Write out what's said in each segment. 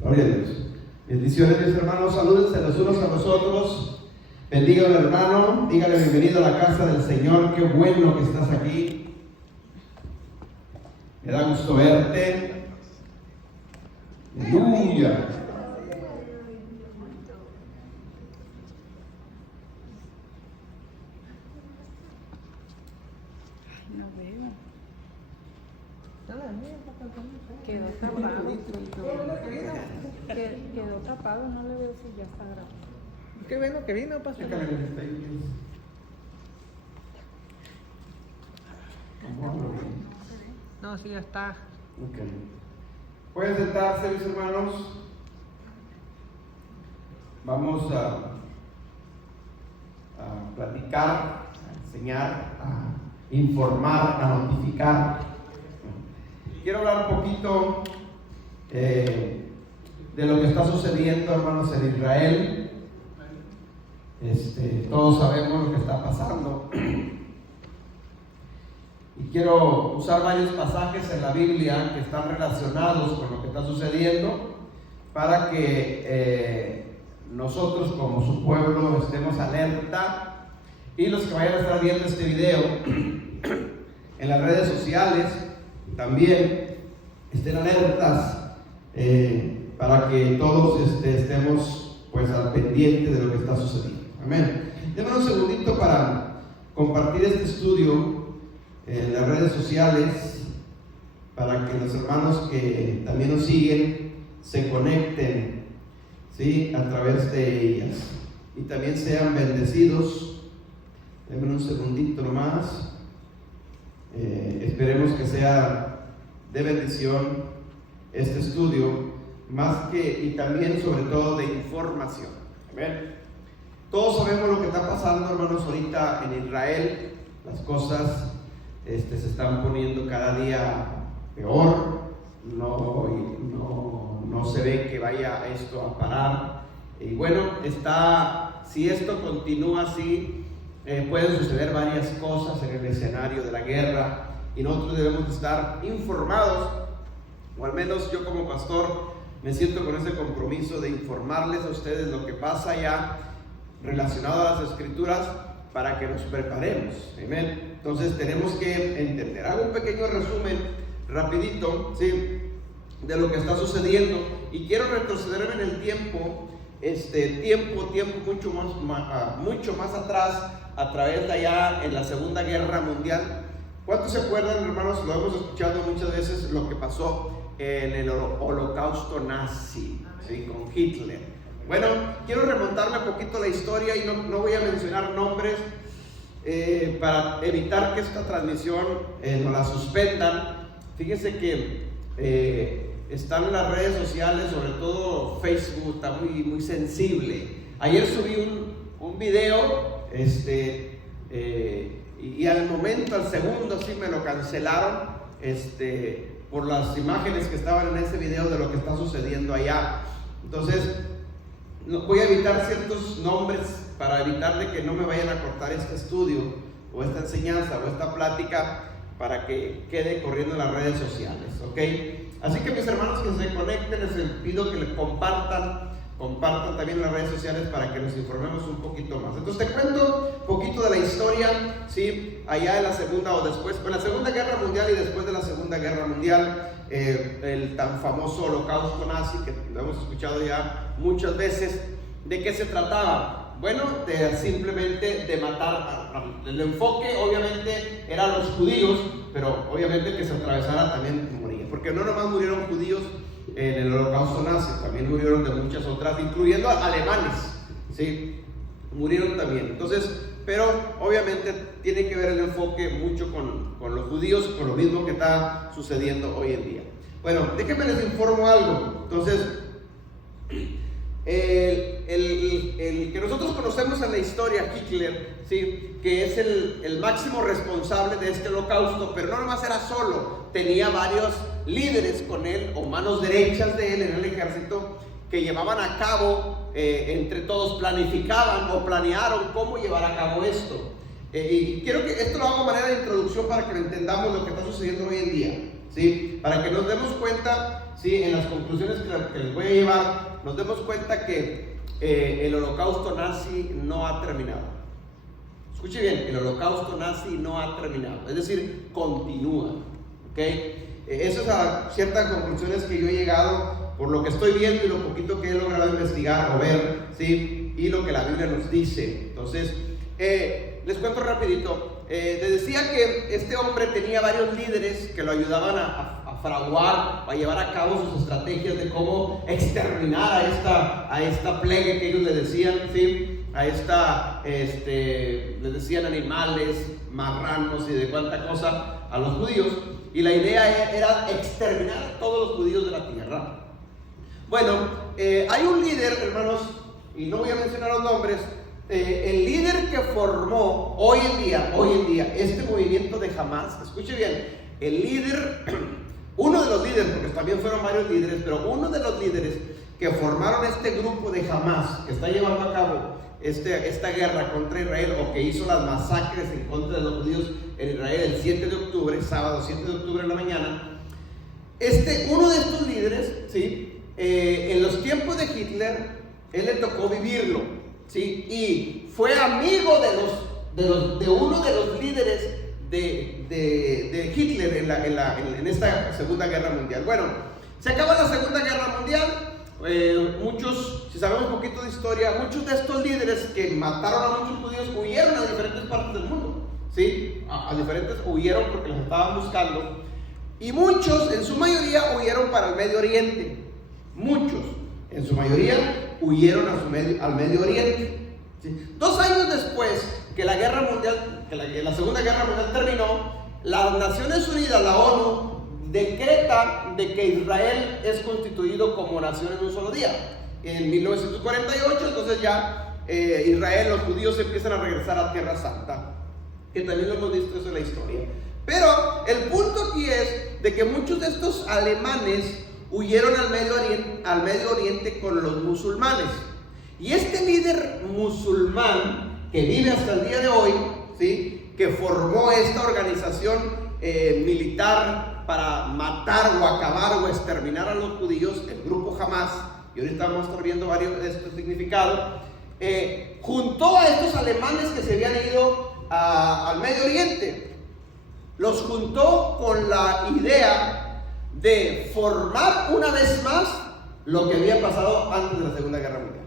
Gloria a Dios. Bendiciones, mis hermanos. Salúdense los unos a los otros. Bendiga al hermano. Dígale bienvenido a la casa del Señor. Qué bueno que estás aquí. Me da gusto verte. Aleluya. No veo. Quedó tapado. Quedó tapado, no le veo si ya está grabado. Qué bueno que vino, pastor. No, sí, ya está. Okay. Pueden sentarse, mis hermanos. Vamos a platicar, a enseñar, a informar, a notificar. Quiero hablar un poquito de lo que está sucediendo, hermanos, en Israel. Todos sabemos lo que está pasando. Y quiero usar varios pasajes en la Biblia que están relacionados con lo que está sucediendo para que nosotros como su pueblo estemos alerta, y los que vayan a estar viendo este video en las redes sociales también estén alertas para que todos estemos pues al pendiente de lo que está sucediendo. Amén. Denme un segundito para compartir este estudio en las redes sociales para que los hermanos que también nos siguen se conecten, ¿sí?, a través de ellas y también sean bendecidos. Denme un segundito nomás. Esperemos que sea de bendición este estudio, y también sobre todo de información. Amén. Todos sabemos lo que está pasando, hermanos, ahorita en Israel. Las cosas se están poniendo cada día peor. No se ve que vaya esto a parar. Y bueno, si esto continúa así, pueden suceder varias cosas en el escenario de la guerra, y nosotros debemos estar informados, o al menos yo como pastor me siento con ese compromiso de informarles a ustedes lo que pasa ya relacionado a las escrituras para que nos preparemos. Amén. Entonces tenemos que entender. Hago un pequeño resumen rapidito, ¿sí?, de lo que está sucediendo, y quiero retrocederme en el tiempo, mucho más atrás, a través de allá en la Segunda Guerra Mundial. ¿Cuántos se acuerdan, hermanos? Lo hemos escuchado muchas veces, lo que pasó en el holocausto nazi, ¿sí?, con Hitler. Bueno, quiero remontarme un poquito la historia, y no voy a mencionar nombres para evitar que esta transmisión nos la suspendan. Fíjense que están en las redes sociales, sobre todo Facebook, está muy sensible. Ayer subí un video, y al momento, al segundo, sí me lo cancelaron, por las imágenes que estaban en ese video de lo que está sucediendo allá. Entonces, voy a evitar ciertos nombres para evitar de que no me vayan a cortar este estudio, o esta enseñanza, o esta plática, para que quede corriendo en las redes sociales, ¿ok? Así que, mis hermanos que se conecten, les pido que le compartan también las redes sociales para que nos informemos un poquito más. Entonces te cuento un poquito de la historia, ¿sí?, allá en la en la Segunda Guerra Mundial y después de la Segunda Guerra Mundial, el tan famoso holocausto nazi, que lo hemos escuchado ya muchas veces. ¿De qué se trataba? Bueno, simplemente de matar. El enfoque obviamente eran los judíos, pero obviamente que se atravesara también moría, porque no nomás murieron judíos en el holocausto nazi, también murieron de muchas otras, incluyendo alemanes, ¿sí?, murieron también. Entonces, pero obviamente tiene que ver el enfoque mucho con los judíos, con lo mismo que está sucediendo hoy en día. Bueno, déjenme les informo algo. Entonces, el que nosotros conocemos en la historia, Hitler, ¿sí?, que es el máximo responsable de este holocausto, pero no nomás era solo, tenía varios líderes con él, o manos derechas de él en el ejército, que llevaban a cabo, entre todos planificaban o planearon cómo llevar a cabo esto. Y quiero que esto lo hago de manera de introducción para que lo entendamos lo que está sucediendo hoy en día, ¿sí?, para que nos demos cuenta, ¿sí? En las conclusiones que les voy a llevar, nos demos cuenta que el holocausto nazi no ha terminado. Escuche bien, el holocausto nazi no ha terminado, es decir, continúa, ¿ok? Esas son ciertas conclusiones que yo he llegado por lo que estoy viendo y lo poquito que he logrado investigar o ver, ¿sí? Y lo que la Biblia nos dice. Entonces, les cuento rapidito. Les decía que este hombre tenía varios líderes que lo ayudaban a fraguar, a llevar a cabo sus estrategias de cómo exterminar a esta plaga que ellos le decían, ¿sí? Les decían animales, marranos y de cuánta cosa a los judíos. Y la idea era exterminar a todos los judíos de la tierra. Bueno, hay un líder, hermanos, y no voy a mencionar los nombres. El líder que formó hoy en día este movimiento de Hamas, escuche bien, el líder, uno de los líderes, porque también fueron varios líderes, pero uno de los líderes que formaron este grupo de Hamas, que está llevando a cabo esta guerra contra Israel, o que hizo las masacres en contra de los judíos en Israel el 7 de octubre, sábado 7 de octubre en la mañana, uno de estos líderes, ¿sí? En los tiempos de Hitler, él le tocó vivirlo, ¿sí? Y fue amigo de uno de los líderes de Hitler en esta Segunda Guerra Mundial. Bueno, se acaba la Segunda Guerra Mundial. Muchos, si sabemos un poquito de historia, muchos de estos líderes que mataron a muchos judíos huyeron a diferentes partes del mundo, ¿sí? Huyeron porque los estaban buscando. Y muchos, en su mayoría, huyeron para el Medio Oriente. Muchos, en su mayoría, huyeron al Medio Oriente, ¿sí? 2 años después que la Segunda Guerra Mundial terminó, las Naciones Unidas, la ONU, decreta de que Israel es constituido como nación en un solo día. En 1948, entonces ya Israel, los judíos empiezan a regresar a Tierra Santa, que también lo hemos visto eso en la historia. Pero el punto aquí es de que muchos de estos alemanes huyeron al Medio Oriente con los musulmanes. Y este líder musulmán que vive hasta el día de hoy, ¿sí? Que formó esta organización militar para matar o acabar o exterminar a los judíos, el grupo Hamas, y ahorita vamos a estar viendo varios de estos significados, juntó a estos alemanes que se habían ido al Medio Oriente, los juntó con la idea de formar una vez más lo que había pasado antes de la Segunda Guerra Mundial.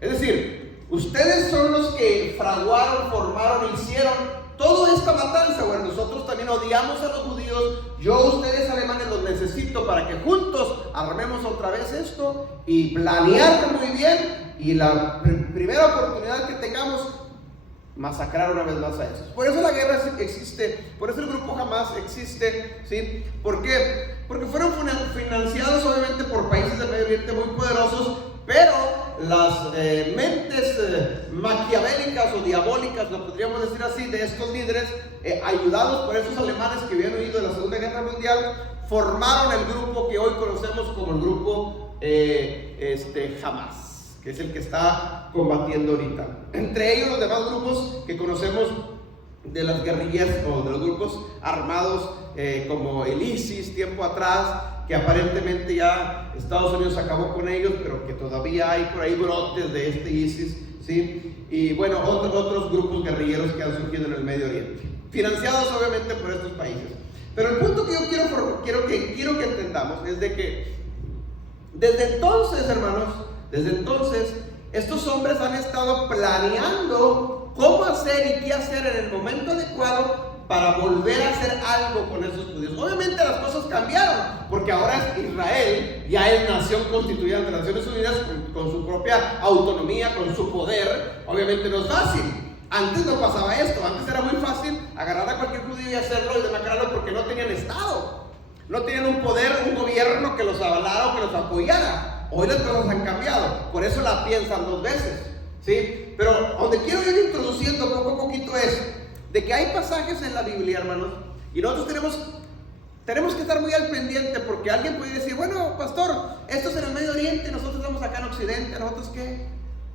Es decir, ustedes son los que fraguaron, formaron, hicieron toda esta matanza. Bueno, nosotros también odiamos a los judíos. Yo, ustedes alemanes, los necesito para que juntos armemos otra vez esto y planear muy bien, y la primera oportunidad que tengamos, masacrar una vez más a esos. Por eso la guerra existe, por eso el grupo Hamas existe, ¿sí? ¿Por qué? Porque fueron financiados obviamente por países del Medio Oriente muy poderosos, pero las mentes maquiavélicas o diabólicas, lo podríamos decir así, de estos líderes, ayudados por esos alemanes que habían huido de la Segunda Guerra Mundial, formaron el grupo que hoy conocemos como el grupo Hamas, que es el que está combatiendo ahorita. Entre ellos los demás grupos que conocemos de las guerrillas o de los grupos armados, como el ISIS tiempo atrás, que aparentemente ya Estados Unidos acabó con ellos, pero que todavía hay por ahí brotes de este ISIS, ¿sí? Y bueno, otros grupos guerrilleros que han surgido en el Medio Oriente, financiados obviamente por estos países. Pero el punto que yo quiero que entendamos es de que desde entonces, hermanos, estos hombres han estado planeando cómo hacer y qué hacer en el momento adecuado para volver a hacer algo con esos judíos. Obviamente las cosas cambiaron, porque ahora Israel ya es nación constituida ante las Naciones Unidas con su propia autonomía, con su poder. Obviamente no es fácil. Antes no pasaba esto. Antes era muy fácil agarrar a cualquier judío y hacerlo y demacrarlo, porque no tenían Estado, no tenían un poder, un gobierno que los avalara o que los apoyara. Hoy las cosas han cambiado, por eso la piensan 2 veces, ¿sí? Pero donde quiero ir introduciendo poco a poquito es de que hay pasajes en la Biblia, hermanos, y nosotros tenemos que estar muy al pendiente, porque alguien puede decir, bueno, pastor, esto es en el Medio Oriente, nosotros estamos acá en Occidente, nosotros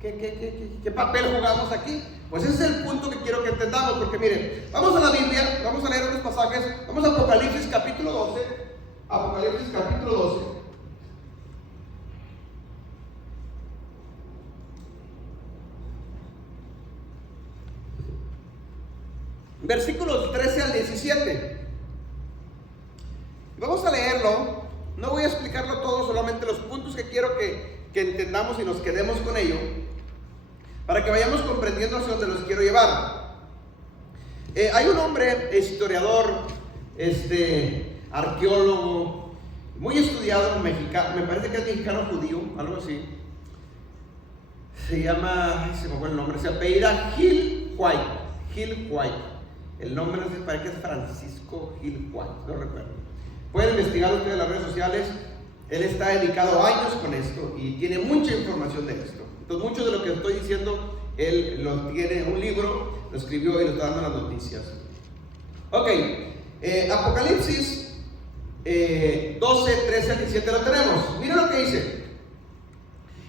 ¿qué papel jugamos aquí? Pues ese es el punto que quiero que entendamos, porque miren, vamos a la Biblia, vamos a leer unos pasajes, vamos a Apocalipsis capítulo 12, Apocalipsis capítulo 12. Versículos 13 al 17. Vamos a leerlo. No voy a explicarlo todo, solamente los puntos que quiero que entendamos y nos quedemos con ello, para que vayamos comprendiendo hacia dónde los quiero llevar. Hay un hombre, historiador, arqueólogo, muy estudiado, mexicano, me parece que es mexicano judío, algo así. Se llama, se me fue el nombre, se apellida Gil White. El nombre no sé, parece que es Francisco Gil White, no recuerdo. Pueden investigar ustedes en las redes sociales. Él está dedicado años con esto y tiene mucha información de esto. Entonces, mucho de lo que estoy diciendo, él lo tiene en un libro, lo escribió y lo está dando en las noticias. Ok, Apocalipsis 12, 13 al 17 lo tenemos. Miren lo que dice.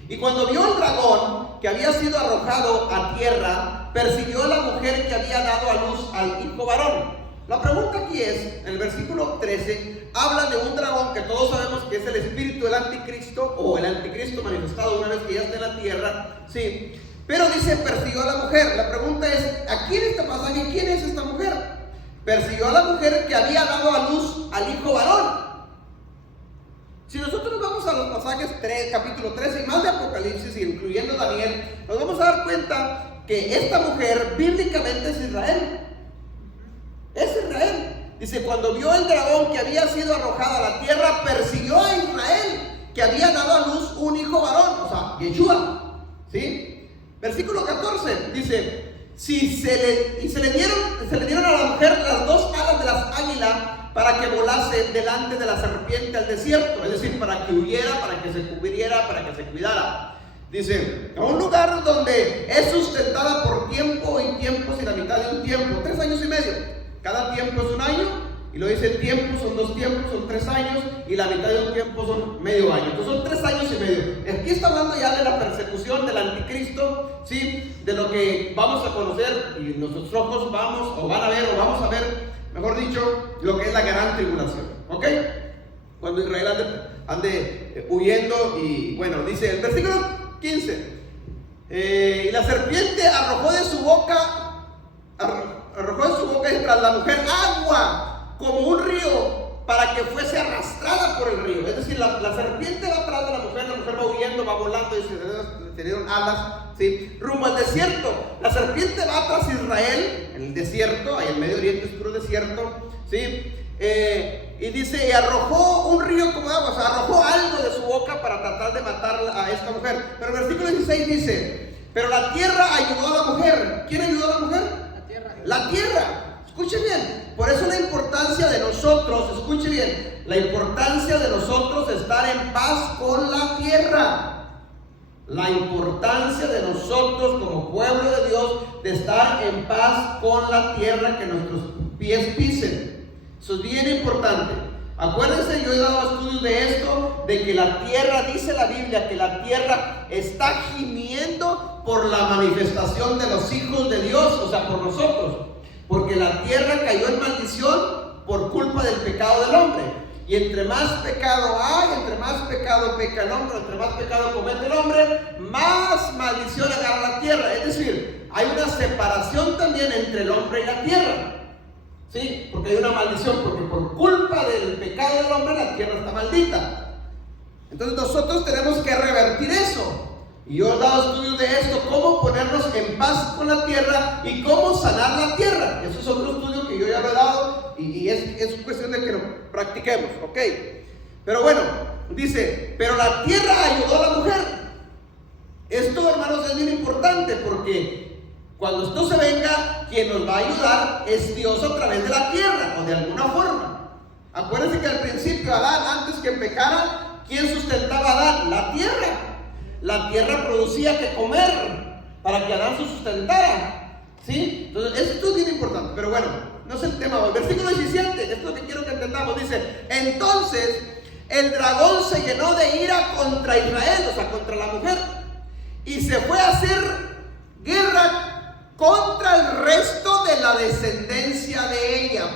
Y cuando vio el dragón que había sido arrojado a tierra, persiguió a la mujer que había dado a luz al hijo varón. La pregunta aquí es, en el versículo 13, habla de un dragón que todos sabemos que es el espíritu del anticristo, o el anticristo manifestado una vez que ya está en la tierra, sí. Pero dice, persiguió a la mujer. La pregunta es, aquí en este pasaje, ¿quién es esta mujer? Persiguió a la mujer que había dado a luz al hijo varón. Si nosotros nos vamos a los pasajes capítulo 13 y más de Apocalipsis, incluyendo Daniel, nos vamos a dar cuenta que esta mujer bíblicamente es Israel. Es Israel. Dice, cuando vio el dragón que había sido arrojado a la tierra, persiguió a Israel, que había dado a luz un hijo varón, o sea, Yeshua. ¿Sí? Versículo 14 dice, se le dieron a la mujer las dos alas de las águilas para que volase delante de la serpiente al desierto, es decir, para que huyera, para que se cubriera, para que se cuidara. Dice, a un lugar donde es sustentada por tiempo y tiempos y la mitad de un tiempo, 3 años y medio. Cada tiempo es un año, y lo dice el tiempo, son 2 tiempos, son 3 años, y la mitad de un tiempo son medio año. Entonces son 3 años y medio. Aquí está hablando ya de la persecución del anticristo, ¿sí? De lo que vamos a conocer, y nuestros ojos vamos, o van a ver, o vamos a ver, mejor dicho, lo que es la gran tribulación, ¿ok? Cuando Israel ande huyendo, y bueno, dice el versículo 15, y la serpiente arrojó de su boca tras la mujer agua como un río para que fuese arrastrada por el río. Es decir, la serpiente va atrás de la mujer va huyendo, va volando, y se dieron alas, ¿sí? Rumbo al desierto. La serpiente va tras Israel en el desierto, ahí en Medio Oriente, oscuro desierto, ¿sí? Y dice, y arrojó un río como agua, o sea, arrojó algo de su boca para tratar de matar a esta mujer. Pero el versículo 16 dice, pero la tierra ayudó a la mujer. ¿Quién ayudó a la mujer? La tierra. Escuche bien, por eso la importancia de nosotros, escuche bien, la importancia de nosotros estar en paz con la tierra. La importancia de nosotros como pueblo de Dios de estar en paz con la tierra que nuestros pies pisen. Eso es bien importante. Acuérdense, yo he dado estudios de esto, de que la tierra, dice la Biblia, que la tierra está gimiendo por la manifestación de los hijos de Dios, o sea, por nosotros. Porque la tierra cayó en maldición por culpa del pecado del hombre. Y entre más pecado hay, entre más pecado peca el hombre, entre más pecado comete el hombre, más maldición agarra la tierra. Es decir, hay una separación también entre el hombre y la tierra. ¿Sí? Porque hay una maldición, porque por culpa del pecado del hombre la tierra está maldita. Entonces nosotros tenemos que revertir eso. Y yo he dado estudios de esto, cómo ponernos en paz con la tierra y cómo sanar la tierra. Eso es otro estudio que yo ya lo he dado y es cuestión de que lo practiquemos, ¿ok? Pero bueno, dice, pero la tierra ayudó a la mujer. Esto, hermanos, es bien importante porque cuando esto se venga, quien nos va a ayudar es Dios a través de la tierra o de alguna forma. Acuérdense que al principio Adán, antes que pecara, ¿quién sustentaba a Adán? La tierra. La tierra producía que comer para que Adán se sustentara, ¿sí? Entonces, esto es bien importante, pero bueno, no es el tema hoy. Versículo 17, esto es lo que quiero que entendamos, dice, entonces el dragón se llenó de ira contra Israel, o sea, contra la mujer, y se fue a hacer guerra contra el resto de la descendencia de ella.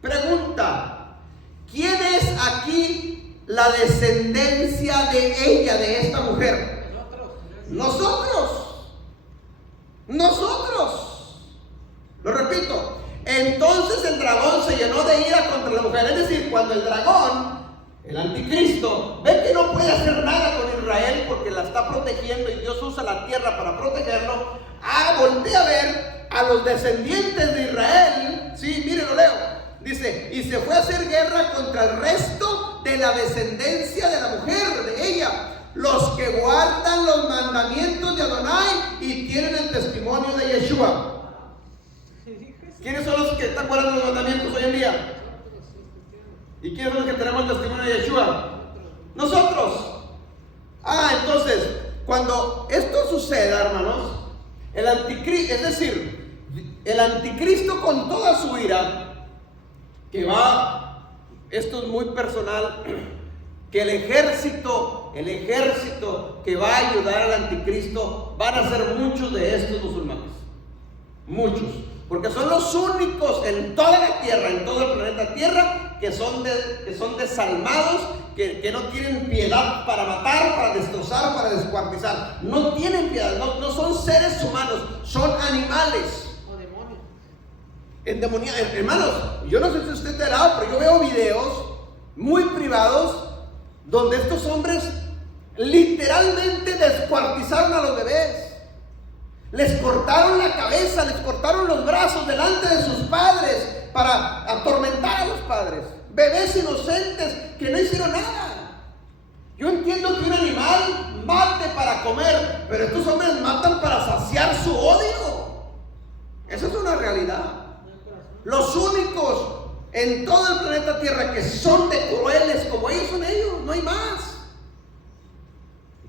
Pregunta, es aquí la descendencia de ella, de esta mujer? Nosotros. Lo repito. Entonces el dragón se llenó de ira contra la mujer. Es decir, cuando el dragón, el anticristo, ve que no puede hacer nada con Israel porque la está protegiendo y Dios usa la tierra para protegerlo, voltea a ver a los descendientes de Israel. Sí, mire, lo leo. Dice, y se fue a hacer guerra contra el resto de la descendencia de la mujer, de ella, los que guardan los mandamientos de Adonai y tienen el testimonio de Yeshua. ¿Quiénes son los que están guardando los mandamientos hoy en día? ¿Y quiénes son los que tenemos el testimonio de Yeshua? Nosotros. Entonces, cuando esto suceda, hermanos, el anticristo, es decir, el anticristo con toda su ira, que va, esto es muy personal, que el ejército que va a ayudar al anticristo van a ser muchos de estos musulmanes. Muchos. Porque son los únicos en toda la tierra, en todo el planeta Tierra, que son desalmados, que no tienen piedad para matar, para destrozar, para descuartizar. No tienen piedad, no son seres humanos, son animales. O demonios. Endemoniados. Hermanos, yo no sé si usted está enterado, pero yo veo videos muy privados donde estos hombres literalmente descuartizaron a los bebés. Les cortaron la cabeza, les cortaron los brazos delante de sus padres para atormentar a los padres. Bebés inocentes que no hicieron nada. Yo entiendo que un animal mate para comer, pero estos hombres matan para saciar su odio. Esa es una realidad. Los únicos en todo el planeta Tierra que son de crueles como ellos son ellos, no hay más.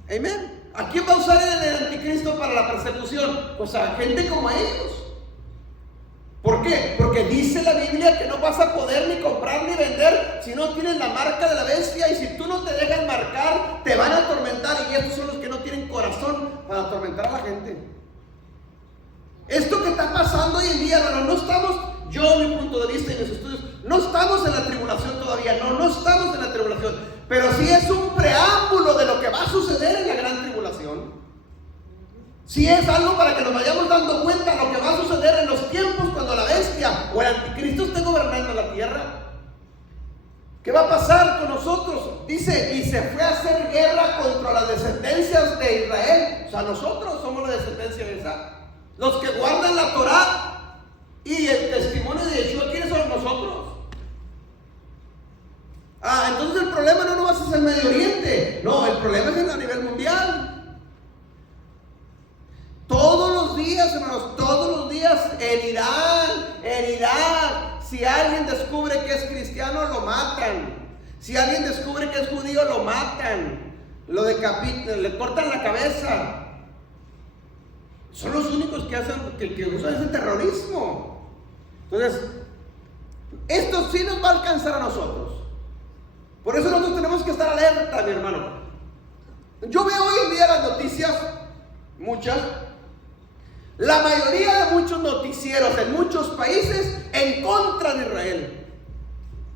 Amén. ¿A quién va a usar el anticristo para la persecución? Pues a gente como ellos. ¿Por qué? Porque dice la Biblia que no vas a poder ni comprar ni vender si no tienes la marca de la bestia, y si tú no te dejas marcar, te van a atormentar, y estos son los que no tienen corazón para atormentar a la gente. Esto que está pasando hoy en día, hermano, no estamos, yo en mi punto de vista y en mis estudios, no estamos en la tribulación todavía, no estamos en la tribulación, pero sí es un preámbulo de lo que va a suceder en la gran tribulación. Sí es algo para que nos vayamos dando cuenta de lo que va a suceder en los tiempos cuando la bestia o el anticristo esté gobernando la tierra. ¿Qué va a pasar con nosotros? Dice, y se fue a hacer guerra contra las descendencias de Israel. O sea, nosotros somos la descendencia de esa. Los que guardan la Torah y el testimonio de Yeshua, ¿quiénes son nosotros? Entonces el problema no nomás es el Medio Oriente, no, el problema es a nivel mundial. Todos los días, hermanos, todos los días en Irak, si alguien descubre que es cristiano, lo matan. Si alguien descubre que es judío, lo matan, lo decapitan, le cortan la cabeza. Son los únicos que usan ese terrorismo. Entonces, esto sí nos va a alcanzar a nosotros. Por eso nosotros tenemos que estar alerta, mi hermano. Yo veo hoy en día las noticias, muchas, la mayoría de muchos noticieros en muchos países en contra de Israel,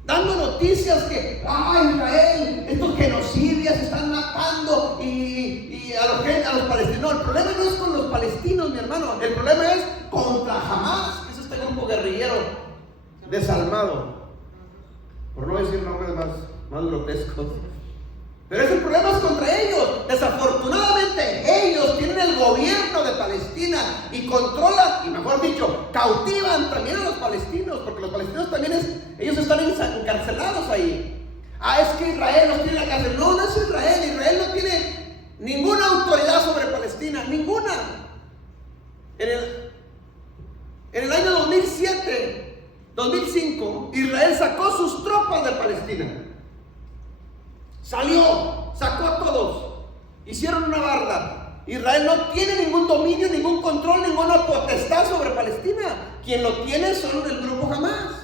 dando noticias que, Israel, estos genocidios están matando y a los palestinos. El problema no es con los palestinos, mi hermano, el problema es contra Hamas, que es este grupo guerrillero desalmado, por no decir nombres más grotescos. Pero ese problema es contra ellos. Desafortunadamente ellos tienen el gobierno de Palestina y controlan, y mejor dicho, cautivan también a los palestinos, porque los palestinos también ellos están encarcelados ahí. Es que Israel los tiene en la cárcel. No es Israel. Israel no tiene ninguna autoridad sobre Palestina, ninguna. En el año 2005, Israel sacó sus tropas de Palestina. Sacó a todos, hicieron una barda. Israel no tiene ningún dominio, ningún control, ninguna potestad sobre Palestina. Quien lo tiene son el grupo Hamas.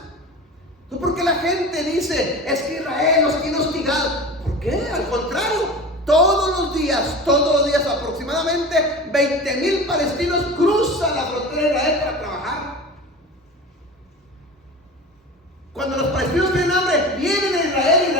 ¿Tú por qué la gente dice, es que Israel los tiene hostigados? ¿Por qué? Al contrario, todos los días aproximadamente 20,000 palestinos cruzan la frontera de Israel para trabajar. Cuando los palestinos tienen hambre, vienen a Israel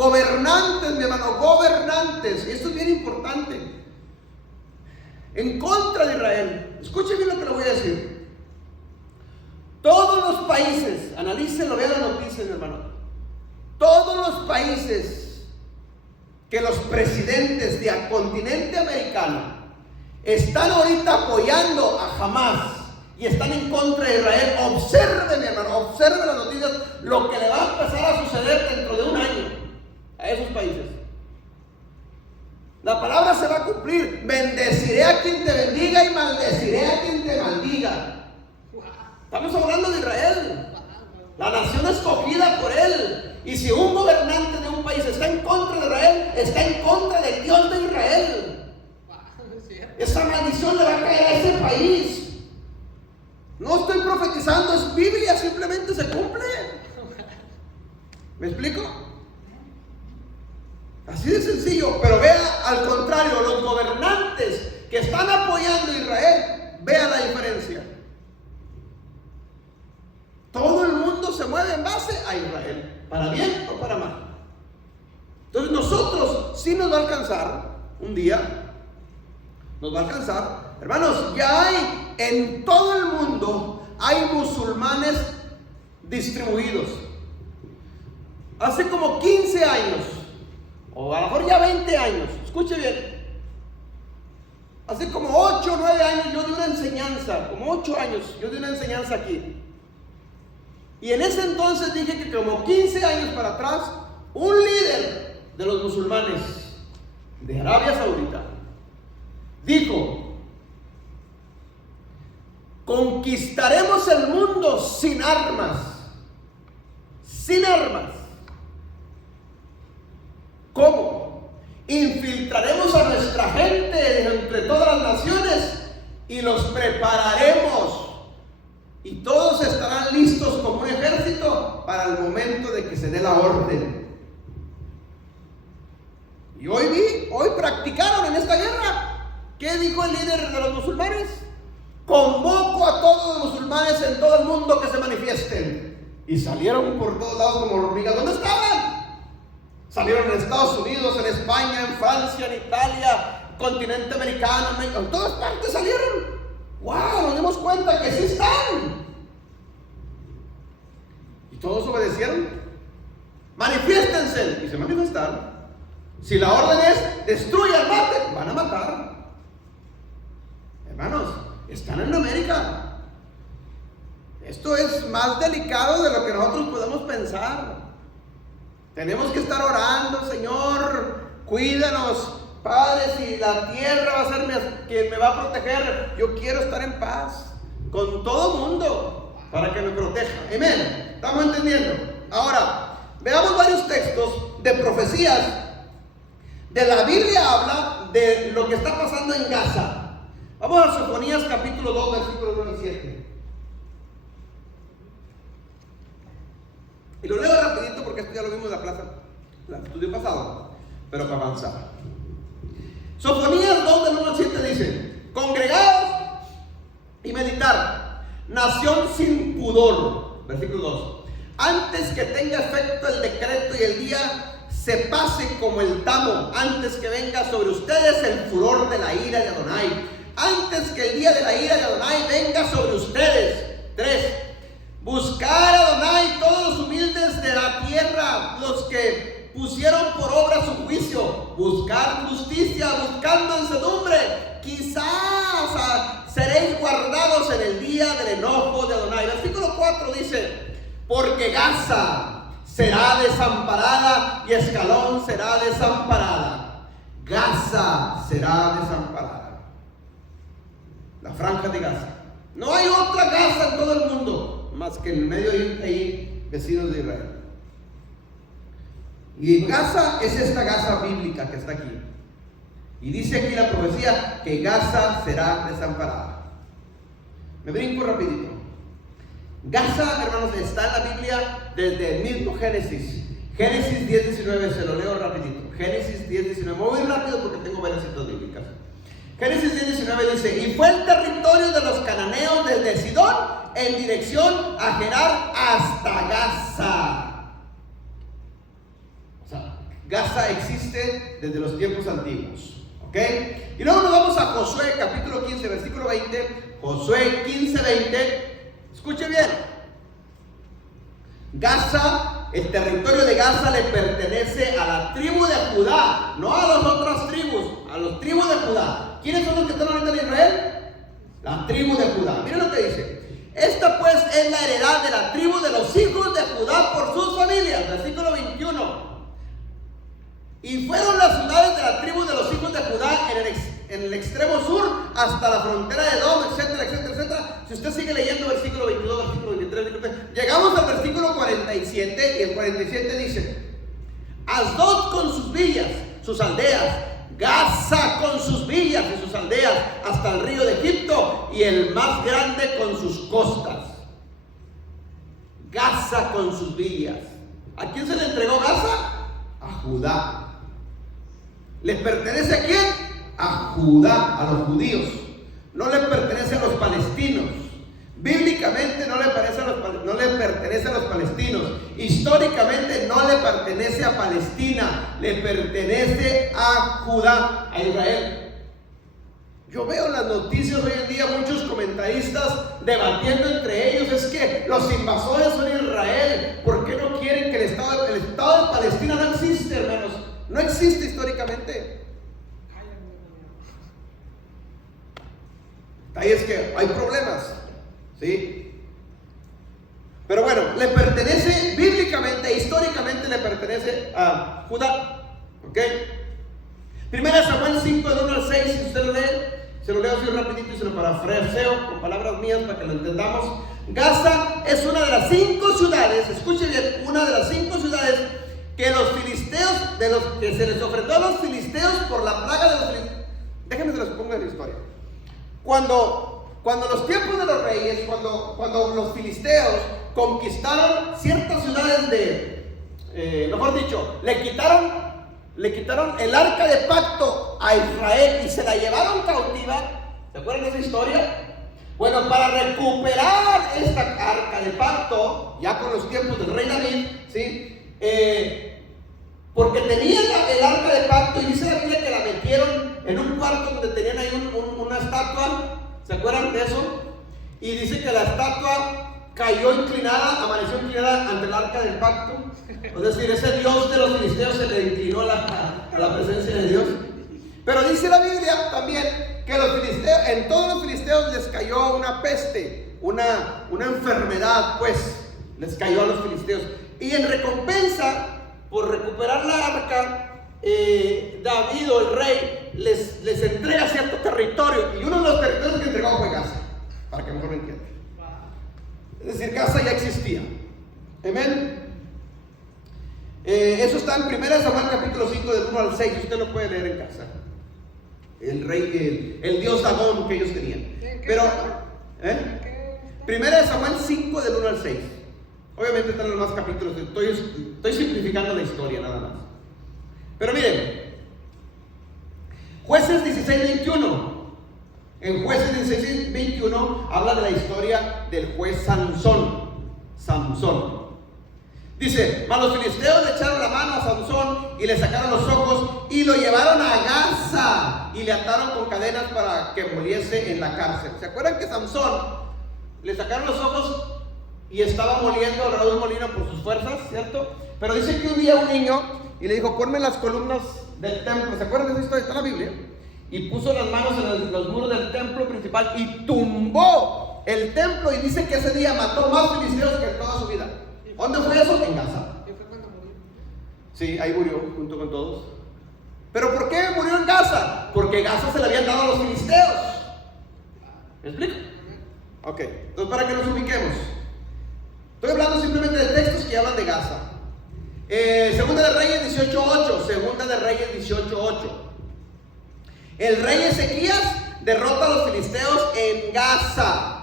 gobernantes, mi hermano, gobernantes, y esto es bien importante, en contra de Israel. Escuche bien lo que le voy a decir. Todos los países, analícenlo, vean las noticias, mi hermano. Todos los países que los presidentes del continente americano están ahorita apoyando a Hamas y están en contra de Israel, observe, mi hermano, observe las noticias, lo que le va a empezar a suceder dentro de un año a esos países. La palabra se va a cumplir: bendeciré a quien te bendiga y maldeciré a quien te maldiga. Estamos hablando de Israel, la nación escogida por él. Y si un gobernante de un país está en contra de Israel, está en contra del Dios de Israel. Esa maldición le va a caer a ese país. No estoy profetizando, es Biblia, simplemente se cumple. ¿Me explico? Así de sencillo. Pero vea, al contrario, los gobernantes que están apoyando a Israel, vea la diferencia. Todo el mundo se mueve en base a Israel, para bien o para mal. Entonces nosotros sí nos va a alcanzar un día, nos va a alcanzar. Hermanos, ya hay en todo el mundo, hay musulmanes distribuidos. Hace como 15 años, o a lo mejor ya 20 años, escuche bien, hace como 8 o 9 años yo di una enseñanza, como 8 años yo di una enseñanza aquí. Y en ese entonces dije que como 15 años para atrás, un líder de los musulmanes de Arabia Saudita dijo: conquistaremos el mundo sin armas. Sin armas. ¿Cómo? Infiltraremos a nuestra gente entre todas las naciones y los prepararemos. Y todos estarán listos como un ejército para el momento de que se dé la orden. Y hoy practicaron en esta guerra. ¿Qué dijo el líder de los musulmanes? Convoco a todos los musulmanes en todo el mundo que se manifiesten. Y salieron por todos lados como hormigas. ¿Dónde estaban? Salieron en Estados Unidos, en España, en Francia, en Italia, continente americano, en México, en todas partes salieron. ¡Wow! Nos dimos cuenta que sí están. Y todos obedecieron. Manifiéstense. Y se manifestaron. Si la orden es destruyan, maten, van a matar. Hermanos, están en América. Esto es más delicado de lo que nosotros podemos pensar. Tenemos que estar orando: Señor, cuídanos. Padre, si la tierra va a ser quien me va a proteger, yo quiero estar en paz con todo el mundo para que me proteja. Amén. ¿Estamos entendiendo? Ahora, veamos varios textos de profecías. De la Biblia habla de lo que está pasando en Gaza. Vamos a Sofonías capítulo 2, versículos 1 al 7. Y lo leo rapidito porque esto ya lo vimos en la plaza, el estudio pasado, pero para avanzar. Sofonías 2 del 1 al 7 dice: congregaos y meditar, nación sin pudor. Versículo 2: antes que tenga efecto el decreto y el día se pase como el tamo, antes que venga sobre ustedes el furor de la ira de Adonai, antes que el día de la ira de Adonai venga sobre ustedes. 3: buscar a Adonai todos los humildes de la tierra, los que pusieron por obra su juicio, buscar justicia, buscar mansedumbre, quizás seréis guardados en el día del enojo de Adonai. Versículo 4 dice: porque Gaza será desamparada y Escalón será desamparada. Gaza será desamparada. La franja de Gaza. No hay otra Gaza en todo el mundo más que en el Medio Oriente y vecinos de Israel. Y Gaza es esta Gaza bíblica que está aquí. Y dice aquí la profecía que Gaza será desamparada. Me brinco rapidito. Gaza, hermanos, está en la Biblia desde el mismo Génesis. Génesis 10:19, se lo leo rapidito. Génesis 10:19, me voy rápido porque tengo varias citas bíblicas. Génesis 10:19 dice: y fue el territorio de los cananeos desde Sidón en dirección a Gerar hasta Gaza. O sea, Gaza existe desde los tiempos antiguos. ¿Ok? Y luego nos vamos a Josué capítulo 15, versículo 20. Josué 15, 20. Escuche bien. Gaza, el territorio de Gaza le pertenece a la tribu de Judá, no a las otras tribus, a los tribus de Judá. ¿Quiénes son los que están ahorita en Israel? La tribu de Judá. Miren lo que dice. Esta pues es la heredad de la tribu de los hijos de Judá por sus familias. Versículo 21. Y fueron las ciudades de la tribu de los hijos de Judá en el extremo sur hasta la frontera de Edom, etcétera, etcétera, etcétera. Si usted sigue leyendo versículo 22, versículo 23, llegamos al versículo 47 y el 47 dice: Asdod con sus villas, sus aldeas, Gaza con sus villas y sus aldeas hasta el río de Egipto y el más grande con sus costas. Gaza con sus villas. ¿A quién se le entregó Gaza? A Judá. ¿Le pertenece a quién? A Judá, a los judíos. No le pertenece a los palestinos. Bíblicamente no le pertenece a los palestinos. Históricamente no le pertenece a Palestina. Le pertenece a Judá, a Israel. Yo veo en las noticias hoy en día muchos comentaristas debatiendo entre ellos: es que los invasores son Israel. ¿Por qué no quieren que el Estado de Palestina no existe, hermanos? No existe históricamente. Ahí es que hay problemas, ¿sí? Pero bueno, le pertenece bíblicamente, históricamente le pertenece a Judá. ¿Ok? Primera Samuel 5, del 1 al 6, si usted lo lee, se lo leo así rapidito y se lo parafraseo con palabras mías para que lo entendamos. Gaza es una de las 5 ciudades, escuche bien, una de las 5 ciudades que los filisteos, de los que se les ofreció a los filisteos por la plaga de los filisteos. Déjenme se los pongo en la historia. Cuando los tiempos de los reyes, cuando los filisteos conquistaron ciertas ciudades mejor dicho, le quitaron el arca de pacto a Israel y se la llevaron cautiva. ¿Se acuerdan de esa historia? Bueno, para recuperar esta arca de pacto, ya con los tiempos del rey David, ¿sí? Porque tenían el arca de pacto, y dice la Biblia que la metieron en un cuarto donde tenían ahí una estatua. ¿Se acuerdan de eso? Y dice que la estatua cayó inclinada, amaneció inclinada ante el arca del pacto. Es decir, ese Dios de los filisteos se le inclinó a la presencia de Dios. Pero dice la Biblia también que en todos los filisteos les cayó una peste, una enfermedad, pues, les cayó a los filisteos. Y en recompensa por recuperar la arca, David o el rey les entrega cierto territorio, y uno de los territorios que entregó fue Gaza, para que mejor me entiendan. Es decir, Gaza ya existía. Amén. Eso está en 1 Samuel capítulo 5 del 1 al 6. Usted lo puede leer en casa. El rey, el dios Dagón que ellos tenían. Pero 1 Samuel 5 del 1 al 6. Obviamente están los más capítulos. Estoy simplificando la historia nada más. Pero miren, Jueces 16:21. En Jueces 16:21 habla de la historia del juez Sansón. Dice: mas los filisteos le echaron la mano a Sansón y le sacaron los ojos y lo llevaron a Gaza y le ataron con cadenas para que muriese en la cárcel. ¿Se acuerdan que Sansón le sacaron los ojos y estaba moliendo alrededor de un molino por sus fuerzas, ¿cierto? Pero dice que un día un niño y le dijo: ponme las columnas del templo. ¿Se acuerdan de esa historia? Está en la Biblia. Y puso las manos en los muros del templo principal y tumbó el templo, y dice que ese día mató más filisteos que en toda su vida. ¿Dónde fue eso? En Gaza. Sí, ahí murió junto con todos. ¿Pero por qué murió en Gaza? Porque Gaza se le habían dado a los filisteos. ¿Me explico? Ok, entonces para que nos ubiquemos, estoy hablando simplemente de textos que hablan de Gaza. Segunda de Reyes 18:8. Segunda de Reyes 18:8. El rey Ezequías derrota a los filisteos en Gaza.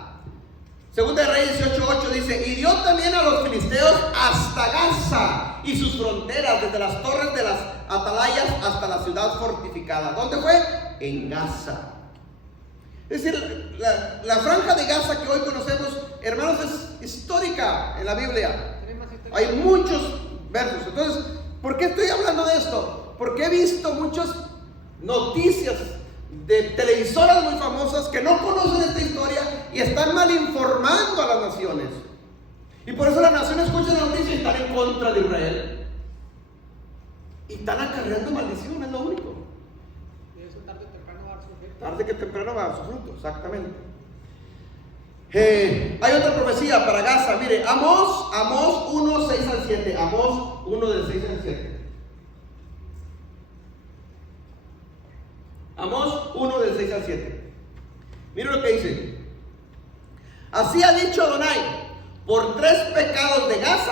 Segunda de Reyes 18:8 dice: hirió también a los filisteos hasta Gaza y sus fronteras, desde las torres de las atalayas hasta la ciudad fortificada. ¿Dónde fue? En Gaza. Es decir, la franja de Gaza que hoy conocemos, hermanos, es histórica en la Biblia. Hay muchos versos. Entonces, ¿por qué estoy hablando de esto? porque he visto muchas noticias de televisoras muy famosas que no conocen esta historia y están mal informando a las naciones. Y por eso las naciones escuchan la noticia y están en contra de Israel. Y están acarreando maldición, es lo único. Y eso tarde o temprano va a dar su efecto. Tarde que temprano va a dar su fruto, exactamente. Hay otra profecía para Gaza, mire, Amós 1, 6 al 7. Amós 1 del 6 al 7. Amós 1 del 6 al 7. Mire lo que dice. Así ha dicho Adonai: por 3 pecados de Gaza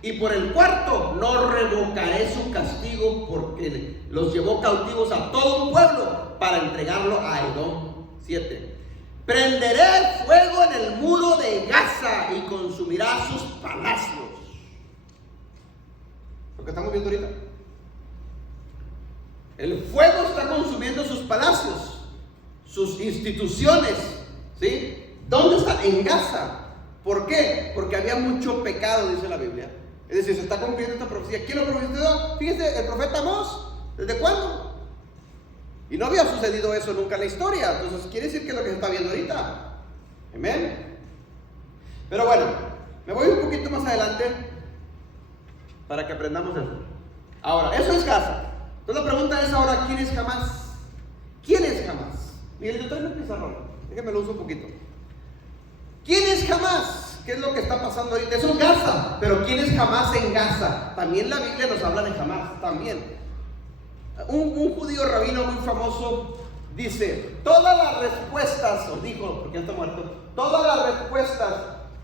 y por el 4 no revocaré su castigo, porque los llevó cautivos a todo un pueblo para entregarlo a Edom. 7. Prenderé fuego en el muro de Gaza y consumirá sus palacios. Lo que estamos viendo ahorita. El fuego está consumiendo sus palacios, sus instituciones, ¿sí? ¿Dónde está? En Gaza. ¿Por qué? Porque había mucho pecado, dice la Biblia. Es decir, se está cumpliendo esta profecía. ¿Quién lo profetizó? Fíjese, el profeta Amós. ¿Desde cuándo? Y no había sucedido eso nunca en la historia. Entonces quiere decir que es lo que se está viendo ahorita. Amén. Pero bueno, me voy un poquito más adelante para que aprendamos eso. Ahora, eso es Gaza. Entonces la pregunta es ahora, ¿quién es Hamás? ¿Quién es Hamás? Miguel, yo traigo el pizarrón. Déjenme lo uso un poquito. ¿Quién es Hamás? ¿Qué es lo que está pasando ahorita? Eso es Gaza. Pero ¿quién es Hamás en Gaza? También la Biblia nos habla de Hamás. También. Un judío rabino muy famoso dice: todas las respuestas, os dijo, porque ya está muerto, todas las respuestas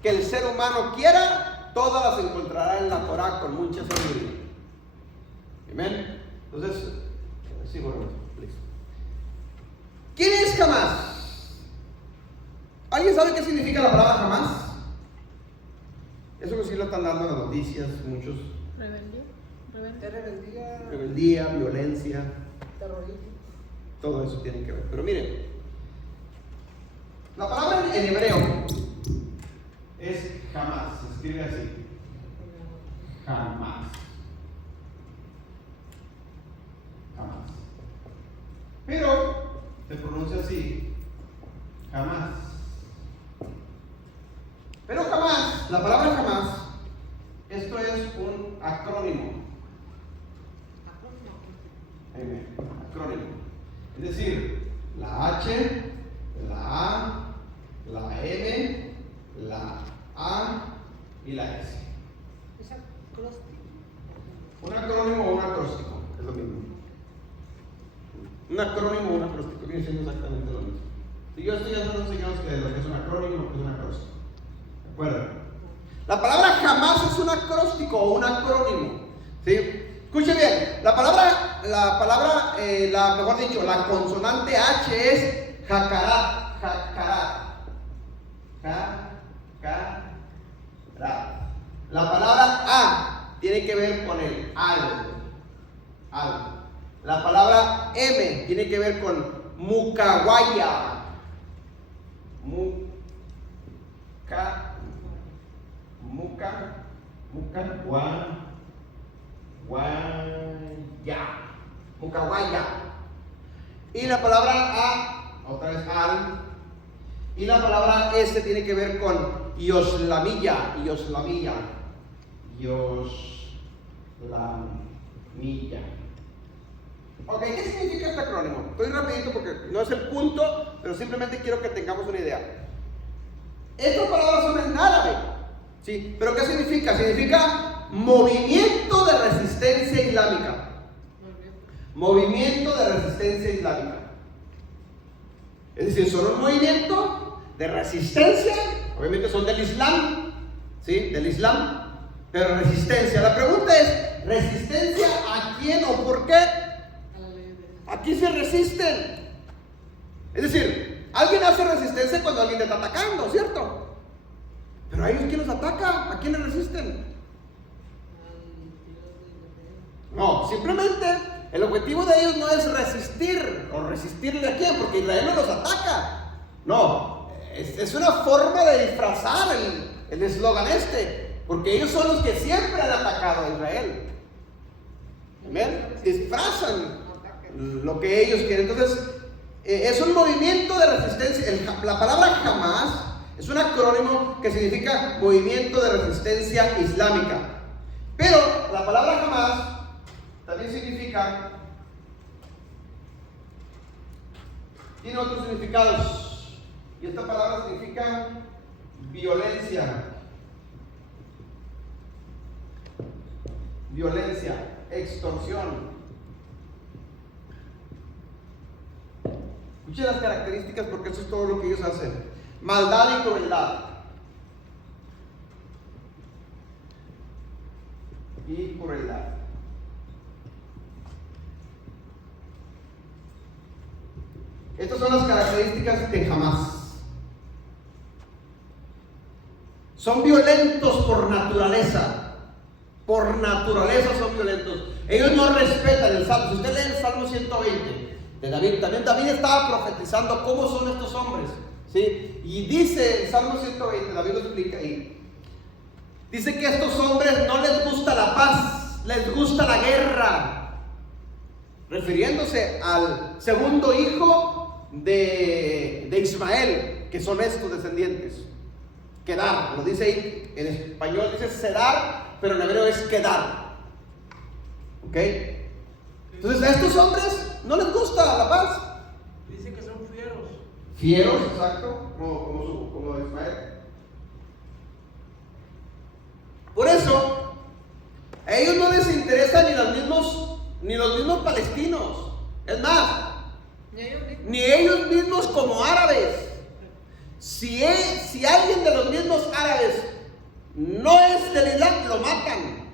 que el ser humano quiera, todas las encontrará en la Torah con mucha sabiduría. Amén. Entonces, sigo, please. ¿Quién es Hamás? ¿Alguien sabe qué significa la palabra Hamás? Eso que sí lo están dando en las noticias, muchos. Rebeldía. Rebeldía, violencia, Terrorismo. todo eso tiene que ver. Pero miren, la palabra en hebreo es jamás, se escribe así. Jamás. Jamás. Pero se pronuncia así. Jamás. Pero jamás, la palabra jamás, esto es un acrónimo. Acrónimo. Es decir, la H, la A, la M, la A y la S. ¿Es acróstico? Un acrónimo o un acróstico, es lo mismo. Un acrónimo o un acróstico viene siendo exactamente lo mismo. Si yo estoy haciendo enseñados que lo que es un acrónimo y lo que es un acróstico. ¿De acuerdo? La palabra jamás es un acróstico o un acrónimo. ¿Sí? Escuche bien, mejor dicho, la consonante H es jakarat, La palabra A tiene que ver con el al. La palabra M tiene que ver con mukawaya. Mukawaya. Y la palabra A, otra vez al. Y la palabra S tiene que ver con Yoslamilla. Ok, ¿qué significa este acrónimo? Estoy rapidito porque no es el punto, pero simplemente quiero que tengamos una idea. Estas palabras son en árabe, ¿sí? ¿Pero qué significa? Significa movimiento de resistencia islámica. Movimiento de resistencia islámica. Es decir, son un movimiento de resistencia, obviamente son del Islam, ¿sí? Del Islam, pero resistencia. La pregunta es, ¿resistencia a quién o por qué? Aquí se resisten. Es decir, alguien hace resistencia cuando alguien le está atacando, ¿cierto? Pero a ellos, ¿quién los ataca? ¿A quién le resisten? No, simplemente el objetivo de ellos no es resistir o resistirle a quién, porque Israel no los ataca. No, es una forma de disfrazar el eslogan porque ellos son los que siempre han atacado a Israel. Amén. Disfrazan lo que ellos quieren. Entonces, es un movimiento de resistencia. La palabra jamás es un acrónimo que significa movimiento de resistencia islámica. Pero la palabra jamás también significa, tiene otros significados. Y esta palabra significa violencia. Violencia, extorsión. Escuchen las características porque eso es todo lo que ellos hacen. Maldad y crueldad. Y crueldad. Estas son las características de jamás. Son violentos por naturaleza. Por naturaleza son violentos. Ellos no respetan el Salmo. Si usted lee el Salmo 120 de David, también David estaba profetizando cómo son estos hombres, ¿sí? Y dice el Salmo 120, David lo explica ahí. Dice que a estos hombres no les gusta la paz, les gusta la guerra. Refiriéndose al segundo hijo de Ismael, que son estos descendientes. Quedar, lo dice ahí, en español dice sedar, pero en hebreo es quedar. ¿Ok? Entonces a estos hombres no les gusta la paz. Dice que son fieros. Fieros, exacto, como Ismael. Por eso, a ellos no les interesan ni los mismos palestinos. Es más, ni ellos mismos como árabes. Si alguien de los mismos árabes no es del Islam, lo matan.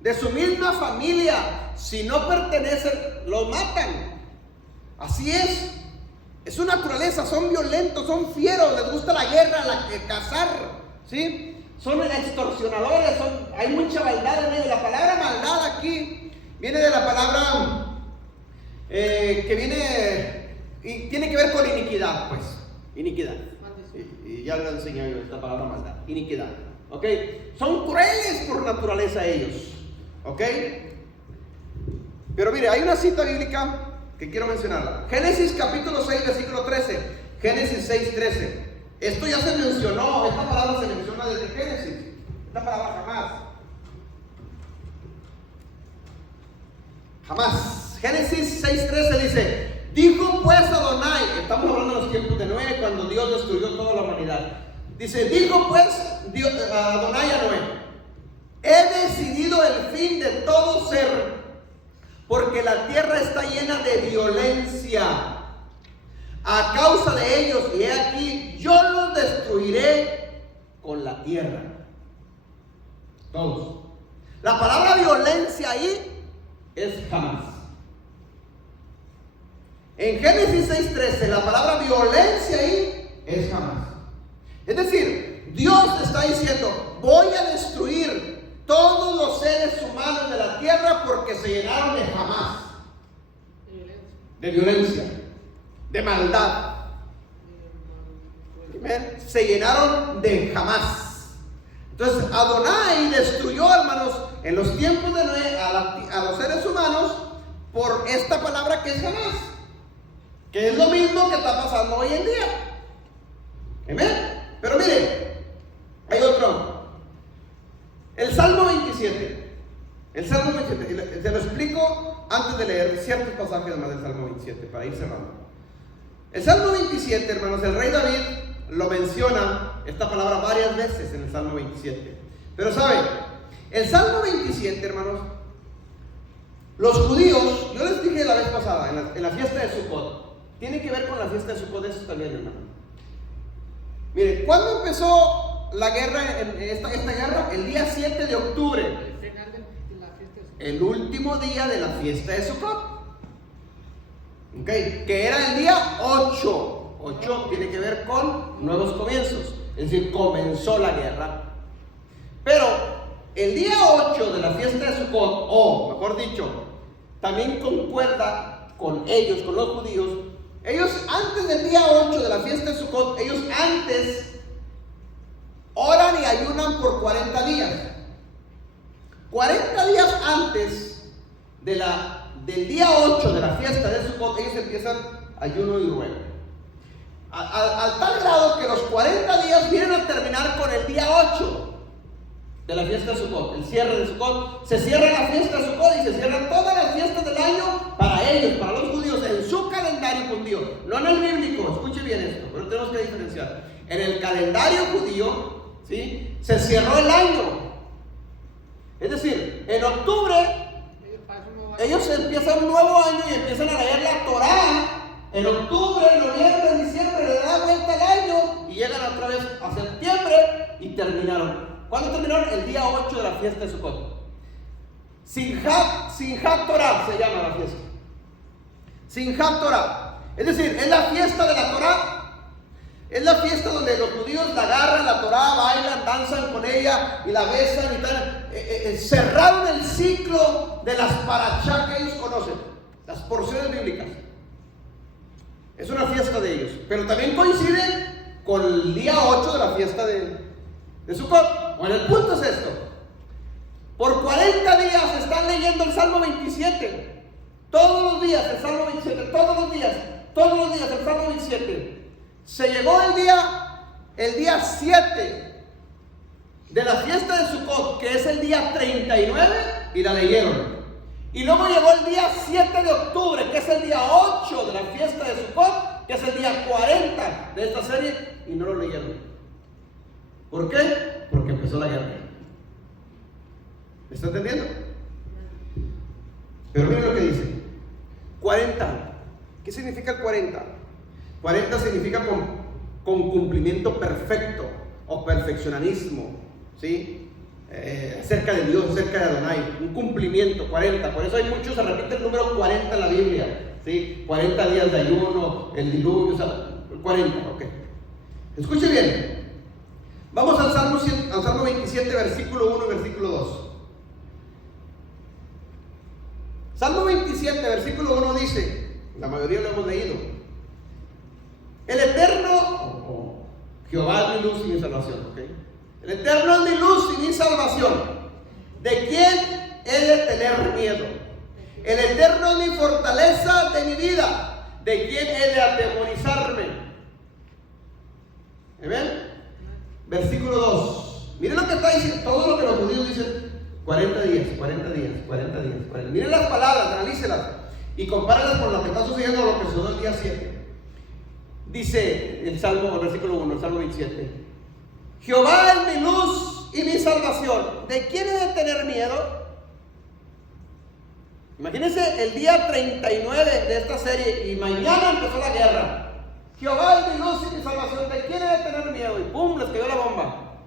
De su misma familia, si no pertenece, lo matan. Así es. Es su naturaleza, son violentos, son fieros, les gusta la guerra, cazar, ¿sí? Son extorsionadores, hay mucha maldad en ellos. La palabra maldad aquí viene de la palabra que viene y tiene que ver con iniquidad, pues. Iniquidad. Y ya le enseñé yo esta palabra maldad. Iniquidad. ¿Ok? Son crueles por naturaleza ellos. ¿Ok? Pero mire, hay una cita bíblica que quiero mencionarla. Génesis capítulo 6, versículo 13. Génesis 6, 13. Esto ya se mencionó, esta palabra se menciona desde Génesis. Esta palabra jamás. Jamás. Génesis 6, 13 dice: dijo pues Adonai, estamos hablando de los tiempos de Noé, cuando Dios destruyó toda la humanidad. Dice, dijo pues Adonai a Noé: he decidido el fin de todo ser, porque la tierra está llena de violencia a causa de ellos, y he aquí, yo los destruiré con la tierra. Todos. La palabra violencia ahí es jamás. En Génesis 6:13, la palabra violencia ahí es jamás. Es decir, Dios está diciendo: voy a destruir todos los seres humanos de la tierra porque se llenaron de jamás, de violencia, de maldad. Se llenaron de jamás. Entonces Adonai destruyó, hermanos, en los tiempos de Noé a los seres humanos por esta palabra que es jamás, que es lo mismo que está pasando hoy en día. Amén. Pero mire, hay otro. El Salmo 27. El Salmo 27. Se lo explico antes de leer ciertos pasajes más del Salmo 27 para ir cerrando. El Salmo 27, hermanos, el rey David lo menciona esta palabra varias veces en el Salmo 27. Pero saben, el Salmo 27, hermanos, los judíos, yo les dije la vez pasada, en la fiesta de Sukkot, tiene que ver con la fiesta de Sukkot, eso también, hermano. Mire, ¿cuándo empezó la guerra, esta guerra? El día 7 de octubre. El final de la fiesta de Sukkot. El último día de la fiesta de Sukkot. Ok, que era el día 8. 8 tiene que ver con nuevos comienzos. Es decir, comenzó la guerra. Pero el día 8 de la fiesta de Sukkot, o mejor dicho, también concuerda con ellos, con los judíos. Ellos antes del día 8 de la fiesta de Sukkot, ellos antes oran y ayunan por 40 días. 40 días antes del día 8 de la fiesta de Sukkot, ellos empiezan ayuno y ruego. Al tal grado que los 40 días vienen a terminar con el día 8 de la fiesta de Sukkot, el cierre de Sukkot. Se cierra la fiesta de Sukkot y se cierran todas las fiestas del año para ellos, para los judíos, en su calendario judío, no en el bíblico. Escuche bien esto, pero tenemos que diferenciar. En el calendario judío, ¿sí?, se cerró el año. Es decir, en octubre ellos empiezan un nuevo año y empiezan a leer la Torá. En octubre, noviembre, diciembre le da vuelta el año y llegan otra vez a septiembre y terminaron. ¿Cuándo terminaron? El día 8 de la fiesta de Sukkot. Simchat Torah se llama la fiesta. Simchat Torah. Es decir, es la fiesta de la Torah. Es la fiesta donde los judíos la agarran, la Torah, bailan, danzan con ella y la besan y tal. Cerraron el ciclo de las parashá que ellos conocen, las porciones bíblicas. Es una fiesta de ellos, pero también coincide con el día 8 de la fiesta de Sukkot. Bueno, el punto es esto. Por 40 días están leyendo el Salmo 27. Todos los días el Salmo 27, todos los días el Salmo 27. Se llegó el día 7 de la fiesta de Sukkot, que es el día 39, y la leyeron. Y luego llegó el día 7 de octubre, que es el día 8 de la fiesta de Sukkot, que es el día 40 de esta serie, y no lo leyeron. ¿Por qué? Porque empezó la guerra. ¿Me está entendiendo? Pero miren lo que dice. 40. ¿Qué significa el 40? 40 significa con cumplimiento perfecto o perfeccionismo, ¿sí? Acerca de Dios, acerca de Adonai, un cumplimiento, 40. Por eso hay muchos, se repite el número 40 en la Biblia, ¿sí? 40 días de ayuno, el diluvio, o sea, 40, ok. Escuche bien. Vamos al Salmo 27, versículo 1 y versículo 2. Salmo 27, versículo 1 dice, la mayoría lo hemos leído: el Eterno, Jehová es mi luz y mi salvación, ¿ok? El Eterno es mi luz y mi salvación. ¿De quién he de tener miedo? El Eterno es mi fortaleza de mi vida. ¿De quién he de atemorizarme? ¿Ven? Versículo 2. Miren lo que está diciendo, todo lo que los judíos dicen: 40 días, 40 días, 40 días, 40. Miren las palabras, analícelas y compárenlas con lo que está sucediendo o lo que sucedió el día 7. Dice el Salmo, el versículo 1, el Salmo 27: Jehová es mi luz y mi salvación. ¿De quién he de tener miedo? Imagínense el día 39 de esta serie y mañana empezó la guerra. Jehová es mi luz y mi salvación. ¿De quién he de tener miedo? Y pum, les cayó la bomba.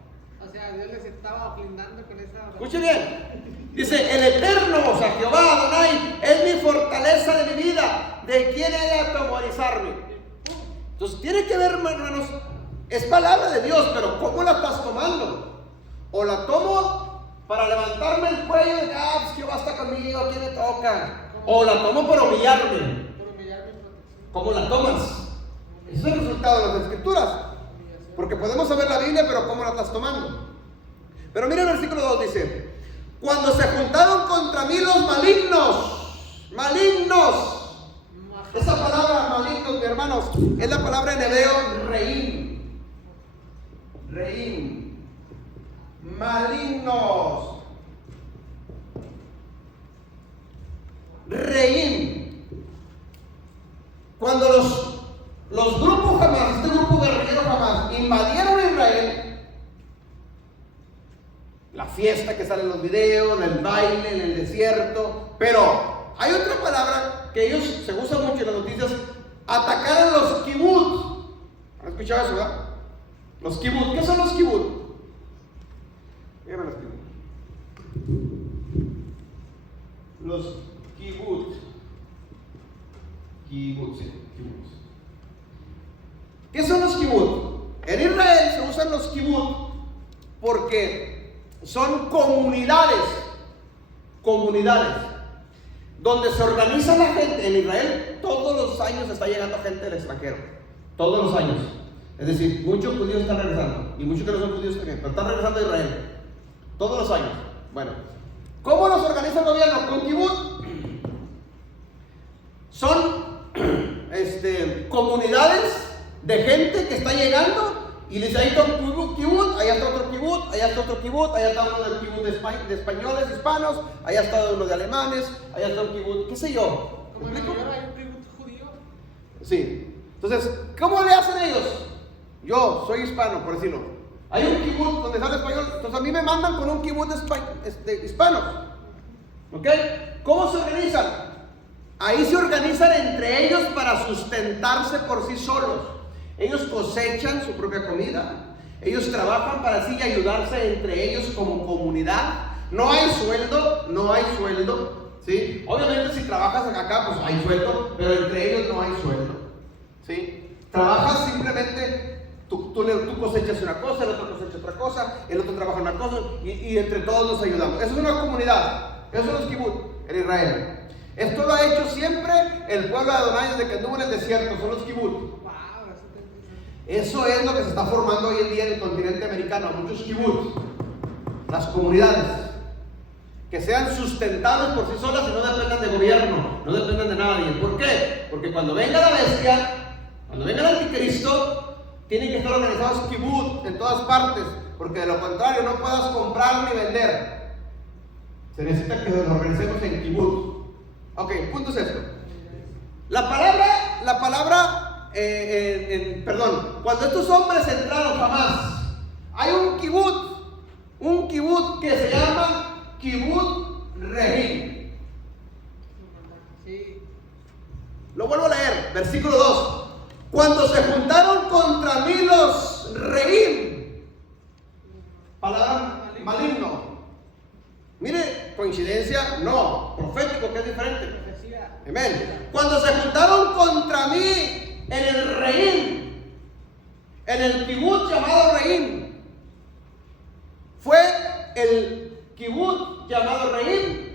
O sea, Dios les estaba blindando con esa... Escuche bien. Dice, el Eterno, o sea, Jehová, Adonai, es mi fortaleza de mi vida. ¿De quién he de atemorizarme? Entonces tiene que ver, hermanos, es palabra de Dios, pero ¿cómo la estás tomando? O la tomo para levantarme el cuello y pues Jehová está conmigo, ¿a quién me toca? O la tomo para humillarme. ¿Cómo la tomas? Ese es el resultado de las Escrituras. Porque podemos saber la Biblia, pero ¿cómo la estás tomando? Pero mira el versículo 2, dice: cuando se juntaron contra mí los malignos. Esa palabra malignos, mis hermanos, es la palabra en hebreo reim. Reim. Malignos. Reim. Cuando los grupos Hamás, este grupo guerrillero Hamás, invadieron Israel, la fiesta que sale en los videos, el baile en el desierto, pero hay otra palabra que ellos se usa mucho en las noticias: atacaron los kibbutz. ¿Han escuchado eso, verdad? Los kibbutz. ¿Qué son los kibbutz? Díganme los kibbutz. Los kibbutz. Kibbutz, sí, kibbutz. ¿Qué son los kibbutz? En Israel se usan los kibbutz porque son comunidades donde se organiza la gente. En Israel todos los años está llegando gente del extranjero, todos los años. Es decir, muchos judíos están regresando y muchos que no son judíos también, pero están regresando a Israel todos los años. Bueno, ¿Cómo los organiza el gobierno? Con kibut. Son comunidades de gente que está llegando y les ahí está un kibut, allá está otro kibut, allá está otro kibut, allá está uno del kibut de españoles, hispanos, allá está uno de alemanes, allá está un kibut, qué sé yo. Como en Nueva York hay un tributo judío. Sí. Entonces, ¿cómo le hacen ellos? Yo soy hispano, por decirlo. Hay un kibut donde sale español, entonces a mí me mandan con un kibut hispanos. ¿Ok? ¿Cómo se organizan? Ahí se organizan entre ellos para sustentarse por sí solos. Ellos cosechan su propia comida. Ellos trabajan para así ayudarse entre ellos como comunidad. No hay sueldo, no hay sueldo. ¿Sí? Obviamente si trabajas acá, pues hay sueldo, pero entre ellos no hay sueldo. ¿Sí? Trabajas simplemente, tú cosechas una cosa, el otro cosecha otra cosa, el otro trabaja una cosa y entre todos nos ayudamos. Eso es una comunidad. Eso son los kibut en Israel. Esto lo ha hecho siempre el pueblo de Adonai desde que anduvo en el desierto, son los kibut. Wow, Eso es lo que se está formando hoy en día en el continente americano, muchos kibut, las comunidades, que sean sustentables por sí solas y no dependan de gobierno, no dependan de nadie. ¿Por qué? Porque cuando venga la bestia, cuando venga el anticristo, tienen que estar organizados kibut en todas partes, porque de lo contrario no puedas comprar ni vender. Se necesita que nos organicemos en kibut. Ok, punto es esto. La palabra, cuando estos hombres entraron jamás, hay un kibut que se llama kibut Rehim. sí. Lo vuelvo a leer, versículo 2. Cuando se juntaron contra mí los Rehim, palabra maligno. Mire, coincidencia, no, profético, que es diferente. Profecía. Amén. Cuando se juntaron contra mí en el Rehim, en el kibut llamado Rehim, fue el kibut llamado Rehim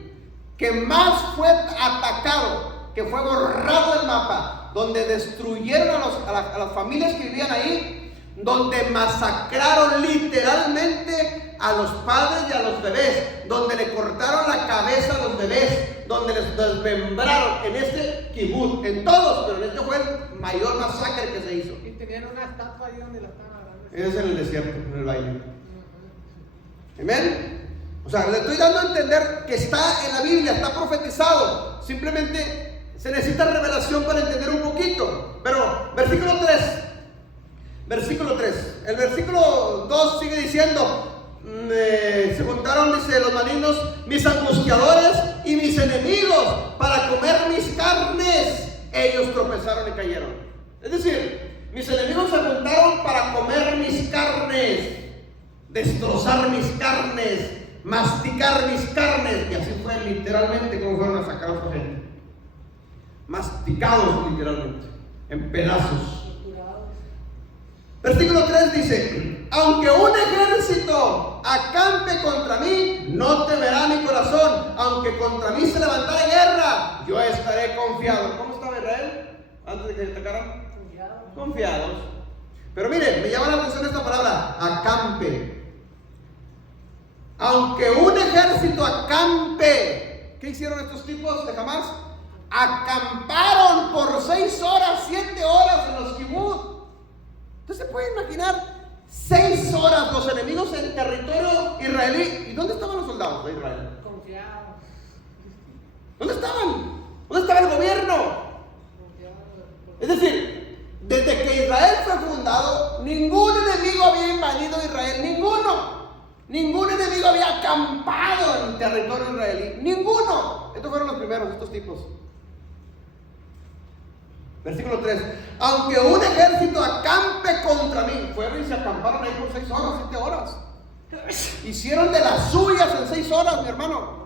que más fue atacado, que fue borrado del mapa, donde destruyeron a las familias que vivían ahí, donde masacraron literalmente a los padres y a los bebés, donde le cortaron la cabeza a los bebés, donde les desmembraron en este kibut, en todos, pero en este fue el mayor masacre que se hizo. Y tenían una estatua ahí donde la estaban agarrando. Es en el desierto, en el valle. Amén. O sea, le estoy dando a entender que está en la Biblia, está profetizado. Simplemente se necesita revelación para entender un poquito. Pero, versículo 3. El versículo 2 sigue diciendo: se juntaron, dice, los malignos, mis angustiadores y mis enemigos para comer mis carnes. Ellos tropezaron y cayeron. Es decir, mis enemigos se juntaron para comer mis carnes, destrozar mis carnes, masticar mis carnes. Y así fue literalmente como fueron a sacar a esta gente. Masticados literalmente, en pedazos. Versículo 3 dice: aunque un ejército acampe contra mí, no temerá mi corazón. Aunque contra mí se levantara guerra, yo estaré confiado. ¿Cómo estaba Israel antes de que se atacaran? Confiados. Pero mire, me llama la atención esta palabra, acampe. Aunque un ejército acampe, ¿qué hicieron estos tipos de Hamas? Acamparon por 6 horas, 7 horas en los kibut. Usted se puede imaginar 6 horas los enemigos en territorio israelí. ¿Y dónde estaban los soldados de Israel? Confiados. ¿Dónde estaban? ¿Dónde estaba el gobierno? Es decir, desde que Israel fue fundado, ningún enemigo había invadido Israel. Ningún enemigo había acampado en el territorio israelí. Ninguno. Estos fueron los primeros, estos tipos. Versículo 3. Aunque un ejército acampe contra mí. Fueron y se acamparon ahí por 6 horas, 7 horas. Hicieron de las suyas en 6 horas, mi hermano.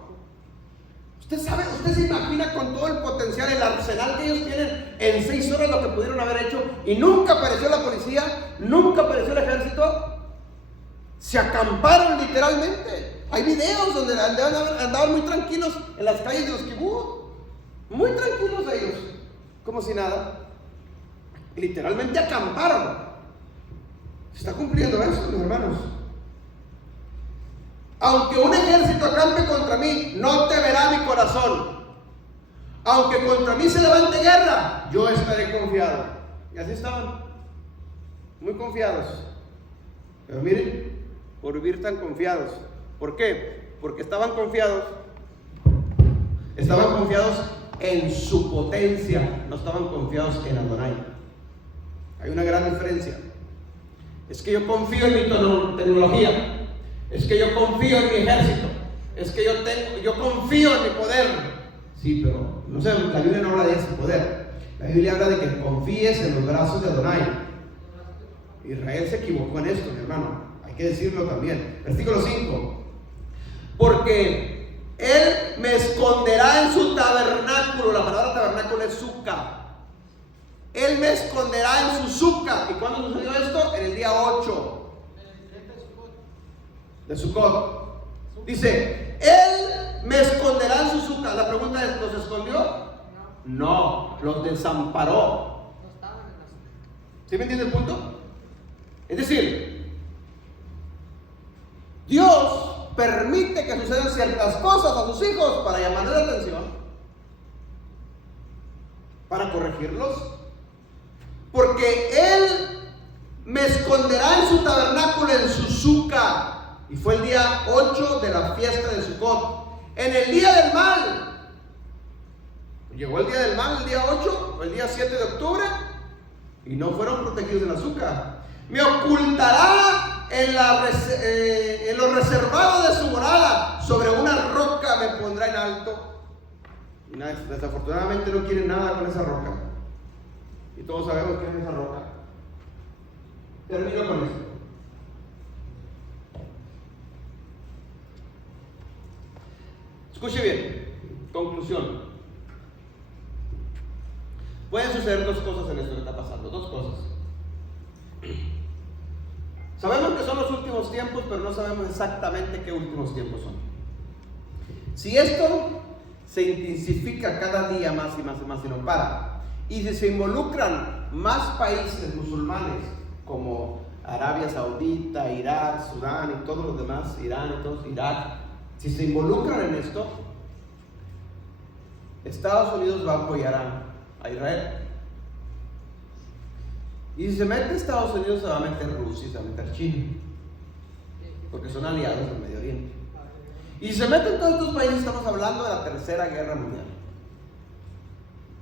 Usted sabe, usted se imagina con todo el potencial, el arsenal que ellos tienen, en 6 horas lo que pudieron haber hecho. Y nunca apareció la policía, nunca apareció el ejército. Se acamparon literalmente. Hay videos donde andaban muy tranquilos en las calles de los kibut. Muy tranquilos ellos, como si nada. Literalmente acamparon. Se está cumpliendo eso, mis hermanos. Aunque un ejército acampe contra mí, no temerá mi corazón. Aunque contra mí se levante guerra, yo estaré confiado. Y así estaban, muy confiados. Pero miren, por vivir tan confiados. ¿Por qué? Porque estaban confiados en su potencia, no estaban confiados en Adonai. Hay una gran diferencia. Es que yo confío en mi tecnología, es que yo confío en mi ejército, es que yo confío en mi poder. Sí, pero no sé, la Biblia no habla de ese poder. La Biblia habla de que confíes en los brazos de Adonai. Israel se equivocó en esto, mi hermano, hay que decirlo también. Versículo 5. Porque Él me esconderá en su tabernáculo. La palabra tabernáculo es suca. Él me esconderá en su suca. ¿Y cuándo sucedió esto? En el día 8 de Sucot. Dice, Él me esconderá en su suca. La pregunta es, ¿los escondió? No, los desamparó. ¿Sí me entiende el punto? Es decir, Dios permite que sucedan ciertas cosas a sus hijos para llamarles la atención, para corregirlos, porque Él me esconderá en su tabernáculo, en su suca. Y fue el día 8 de la fiesta de Sucot, en el día del mal. Llegó el día del mal, el día 8, el día 7 de octubre, y no fueron protegidos en la suca. Me ocultará en lo reservado de su morada, sobre una roca me pondrá en alto. Y desafortunadamente no quieren nada con esa roca, y todos sabemos qué es esa roca. Termino con esto. Escuche bien, conclusión. Pueden suceder dos cosas en esto que está pasando, dos cosas. Sabemos que son los últimos tiempos, pero no sabemos exactamente qué últimos tiempos son. Si esto se intensifica cada día más y más y más y no para, y si se involucran más países musulmanes como Arabia Saudita, Irak, Sudán y todos los demás, Irán y todos, Irak, si se involucran en esto, Estados Unidos va a apoyar a Israel. Y si se mete Estados Unidos, se va a meter Rusia y se va a meter China, porque son aliados del Medio Oriente. Y si se meten todos estos países, estamos hablando de la tercera guerra mundial.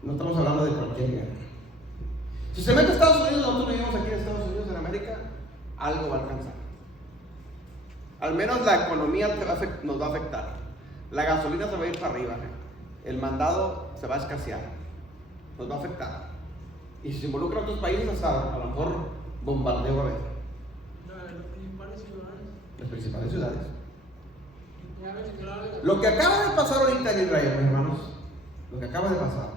No estamos hablando de cualquier guerra. Si se mete Estados Unidos, nosotros vivimos aquí en Estados Unidos, en América, algo va a alcanzar. Al menos la economía nos va a afectar. La gasolina se va a ir para arriba, el mandado se va a escasear, nos va a afectar. Y si se involucran otros países, hasta a lo mejor bombardeo va a haber. Las principales ciudades. Lo que acaba de pasar ahorita en Israel, mis hermanos, lo que acaba de pasar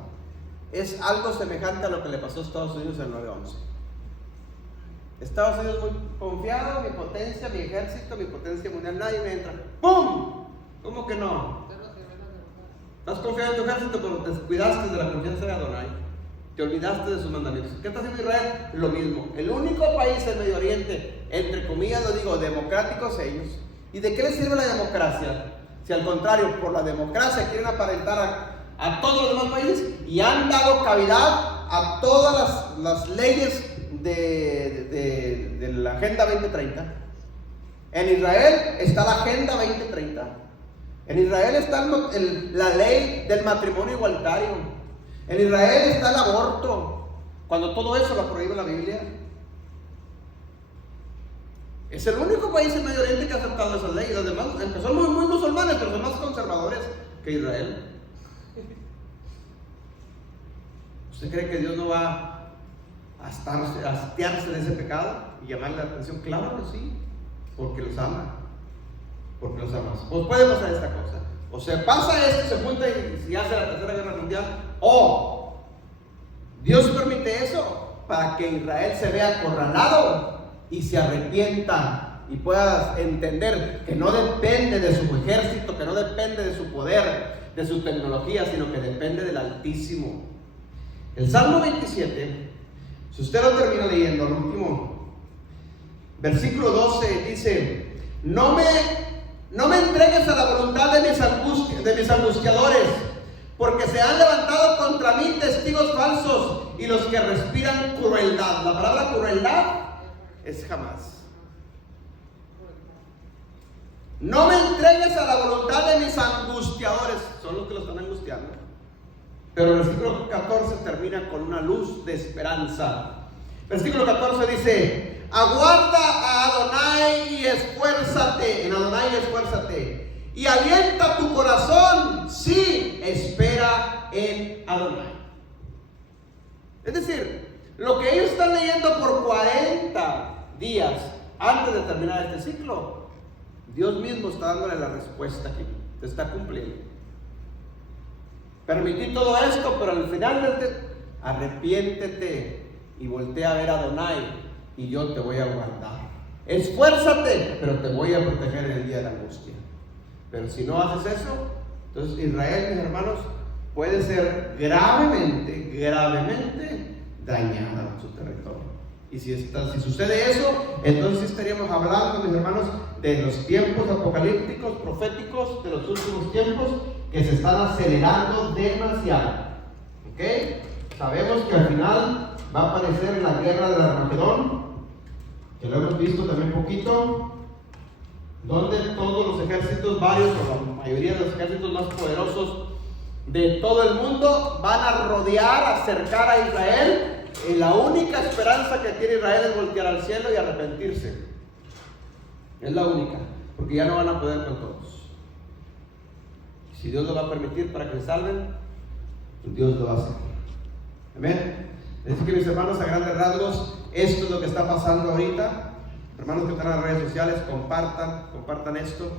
es algo semejante a lo que le pasó a Estados Unidos en el 9/11. Estados Unidos muy confiado, mi potencia, mi ejército, mi potencia mundial, nadie me entra. ¡Pum! ¿Cómo que no? Estás confiado en tu ejército, pero te descuidaste de la confianza de Adonai. Te olvidaste de sus mandamientos. ¿Qué está haciendo Israel? Lo mismo. El único país del Medio Oriente, entre comillas lo digo, democráticos ellos. ¿Y de qué les sirve la democracia? Si al contrario, por la democracia quieren aparentar a todos los demás países y han dado cavidad a todas las leyes de la Agenda 2030. En Israel está la Agenda 2030. En Israel está la ley del matrimonio igualitario. En Israel está el aborto, cuando todo eso lo prohíbe la Biblia. Es el único país en Medio Oriente que ha aceptado esas leyes. Los demás son muy musulmanes, pero son más conservadores que Israel. ¿Usted cree que Dios no va a hastiarse de ese pecado y llamarle la atención? Claro que sí, porque los ama. Porque los ama. Pues puede pasar esta cosa. O se pasa esto, se junta y se hace la tercera guerra mundial, o Dios permite eso para que Israel se vea acorralado y se arrepienta y pueda entender que no depende de su ejército, que no depende de su poder, de su tecnología, sino que depende del Altísimo. El Salmo 27, si usted lo termina leyendo, el último versículo 12 dice: no no me entregues a la voluntad de mis angustiadores, porque se han levantado contra mí testigos falsos y los que respiran crueldad. La palabra crueldad es jamás. No me entregues a la voluntad de mis angustiadores. Son los que lo están angustiando. Pero el versículo 14 termina con una luz de esperanza. Versículo 14 dice: aguarda a Adonai y esfuérzate. En Adonai esfuérzate. Y alienta tu corazón. Sí, espera en Adonai. Es decir, lo que ellos están leyendo por 40 días antes de terminar este ciclo, Dios mismo está dándole la respuesta aquí. Te está cumpliendo. Permití todo esto, pero al final arrepiéntete y voltea a ver a Adonai y yo te voy a guardar. Esfuérzate, pero te voy a proteger en el día de la angustia. Pero si no haces eso, entonces Israel, mis hermanos, puede ser gravemente dañada en su territorio. Y si sucede eso, entonces sí estaríamos hablando, mis hermanos, de los tiempos apocalípticos, proféticos, de los últimos tiempos, que se están acelerando demasiado. ¿Ok? Sabemos que al final va a aparecer la guerra del Armagedón, que lo hemos visto también poquito, donde todos los ejércitos, varios o la mayoría de los ejércitos más poderosos de todo el mundo van a rodear, acercar a Israel, y la única esperanza que tiene Israel es voltear al cielo y arrepentirse. Es la única, porque ya no van a poder con todos. Si Dios lo va a permitir para que se salven, pues Dios lo va a hacer. Amén. Así que, mis hermanos, a grandes rasgos, esto es lo que está pasando ahorita. Hermanos que están en las redes sociales, compartan esto,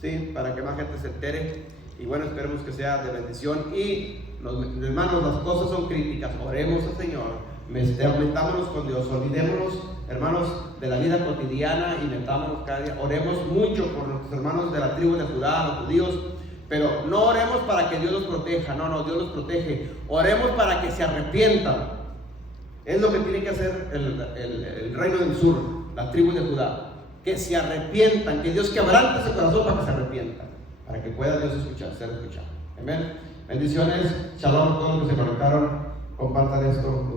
¿sí? Para que más gente se entere. Y bueno, esperemos que sea de bendición. Y hermanos, las cosas son críticas. Oremos al Señor, metámonos con Dios, olvidémonos, hermanos, de la vida cotidiana y metámonos cada día. Oremos mucho por nuestros hermanos de la tribu de Judá, los judíos. Pero no oremos para que Dios los proteja, no, Dios los protege. Oremos para que se arrepientan. Es lo que tiene que hacer el reino del sur, la tribu de Judá. Que se arrepientan, que Dios quebrante su corazón para que se arrepientan, para que pueda Dios ser escuchado. Amén. Bendiciones, shalom a todos los que se conectaron. Compartan esto.